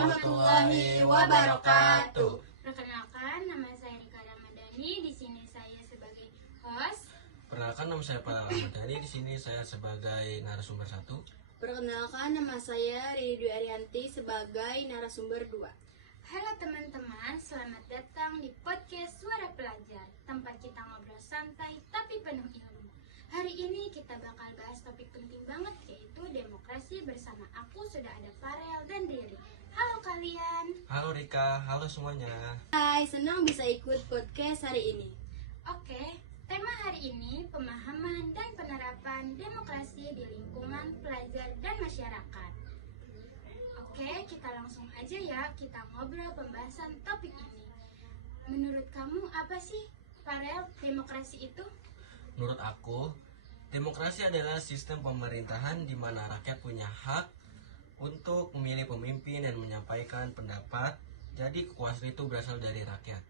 warahmatullahi wabarakatuh. Perkenalkan, nama saya Rika Ramadhani. Di sini saya sebagai host. Perkenalkan, nama saya Pak Ramadhani. Di sini saya sebagai narasumber 1. Perkenalkan, nama saya Riri Dwi Arianti sebagai narasumber 2. Halo teman-teman, selamat datang di podcast Suara Pelajar, tempat kita ngobrol santai tapi penuh ilmu. Hari ini kita bakal bahas topik penting banget, yaitu demokrasi. Bersama aku sudah ada Farel dan Riri. Halo kalian. Halo Rika, halo semuanya. Hai, senang bisa ikut podcast hari ini. Oke, tema hari ini pemahaman dan penerapan demokrasi di lingkungan pelajar dan masyarakat. Oke, kita langsung aja ya, kita ngobrol pembahasan topik ini. Menurut kamu apa sih, Farel, demokrasi itu? Menurut aku, demokrasi adalah sistem pemerintahan di mana rakyat punya hak untuk memilih pemimpin dan menyampaikan pendapat. Jadi kekuasaan itu berasal dari rakyat.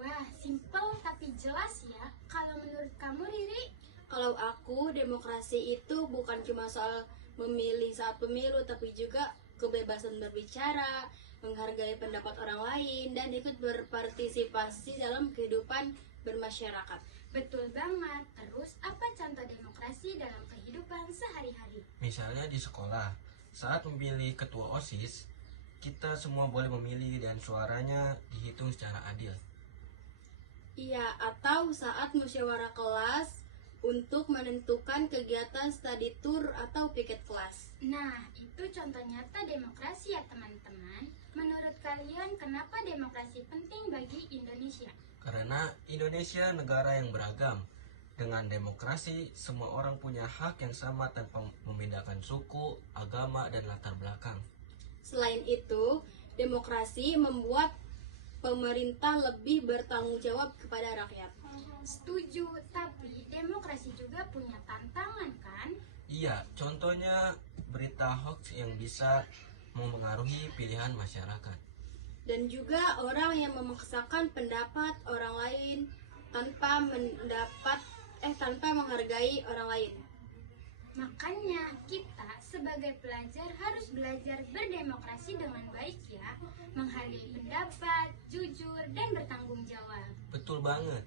Wah, simple tapi jelas ya. Kalau menurut kamu, Riri? Kalau aku, demokrasi itu bukan cuma soal memilih saat pemilu, tapi juga kebebasan berbicara, menghargai pendapat orang lain, dan ikut berpartisipasi dalam kehidupan bermasyarakat. Betul banget. Terus, apa contoh demokrasi dalam kehidupan sehari-hari? Misalnya di sekolah, saat memilih ketua OSIS, kita semua boleh memilih dan suaranya dihitung secara adil. Iya, atau saat musyawarah kelas untuk menentukan kegiatan study tour atau piket kelas. Nah, itu contoh nyata demokrasi ya teman-teman. Menurut kalian, kenapa demokrasi penting bagi Indonesia? Karena Indonesia negara yang beragam. Dengan demokrasi, semua orang punya hak yang sama tanpa membedakan suku, agama, dan latar belakang. Selain itu, demokrasi membuat pemerintah lebih bertanggung jawab kepada rakyat. Setuju, tapi demokrasi juga punya tantangan kan? Iya, contohnya berita hoax yang bisa mempengaruhi pilihan masyarakat. Dan juga orang yang memaksakan pendapat orang lain tanpa menghargai orang lain. Makanya kita sebagai pelajar harus belajar berdemokrasi dengan baik ya, menghargai pendapat, jujur, dan bertanggung jawab. Betul banget.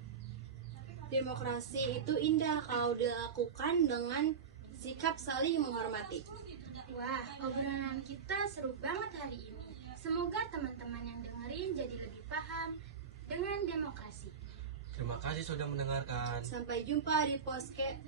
Demokrasi itu indah kalau dilakukan dengan sikap saling menghormati. Wah, obrolan kita seru banget hari ini. Semoga teman-teman yang dengerin jadi lebih paham dengan demokrasi. Terima kasih sudah mendengarkan. Sampai jumpa di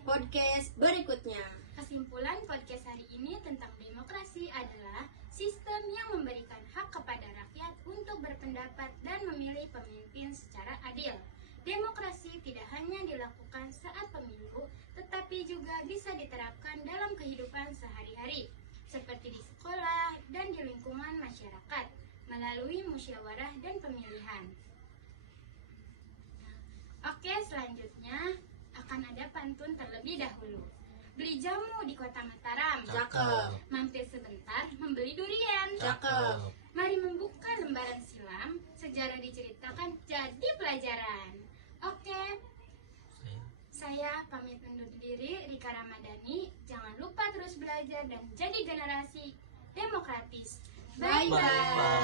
podcast berikutnya. Kesimpulan podcast hari ini tentang demokrasi adalah sistem yang memberikan hak kepada rakyat untuk berpendapat dan memilih pemimpin secara adil. Demokrasi tidak hanya dilakukan saat pemilu, tetapi juga bisa diterapkan dalam kehidupan sehari-hari, seperti di sekolah dan di lingkungan masyarakat, melalui musyawarah dan pemilihan. Oke, selanjutnya akan ada pantun terlebih dahulu. Beli jamu di kota Mataram. Cakep. Mampir sebentar membeli durian. Cakep. Mari membuka lembaran silam, sejarah diceritakan jadi pelajaran. Oke, saya pamit undur diri, Rika Ramadhani. Jangan lupa terus belajar dan jadi generasi demokratis. Bye-bye.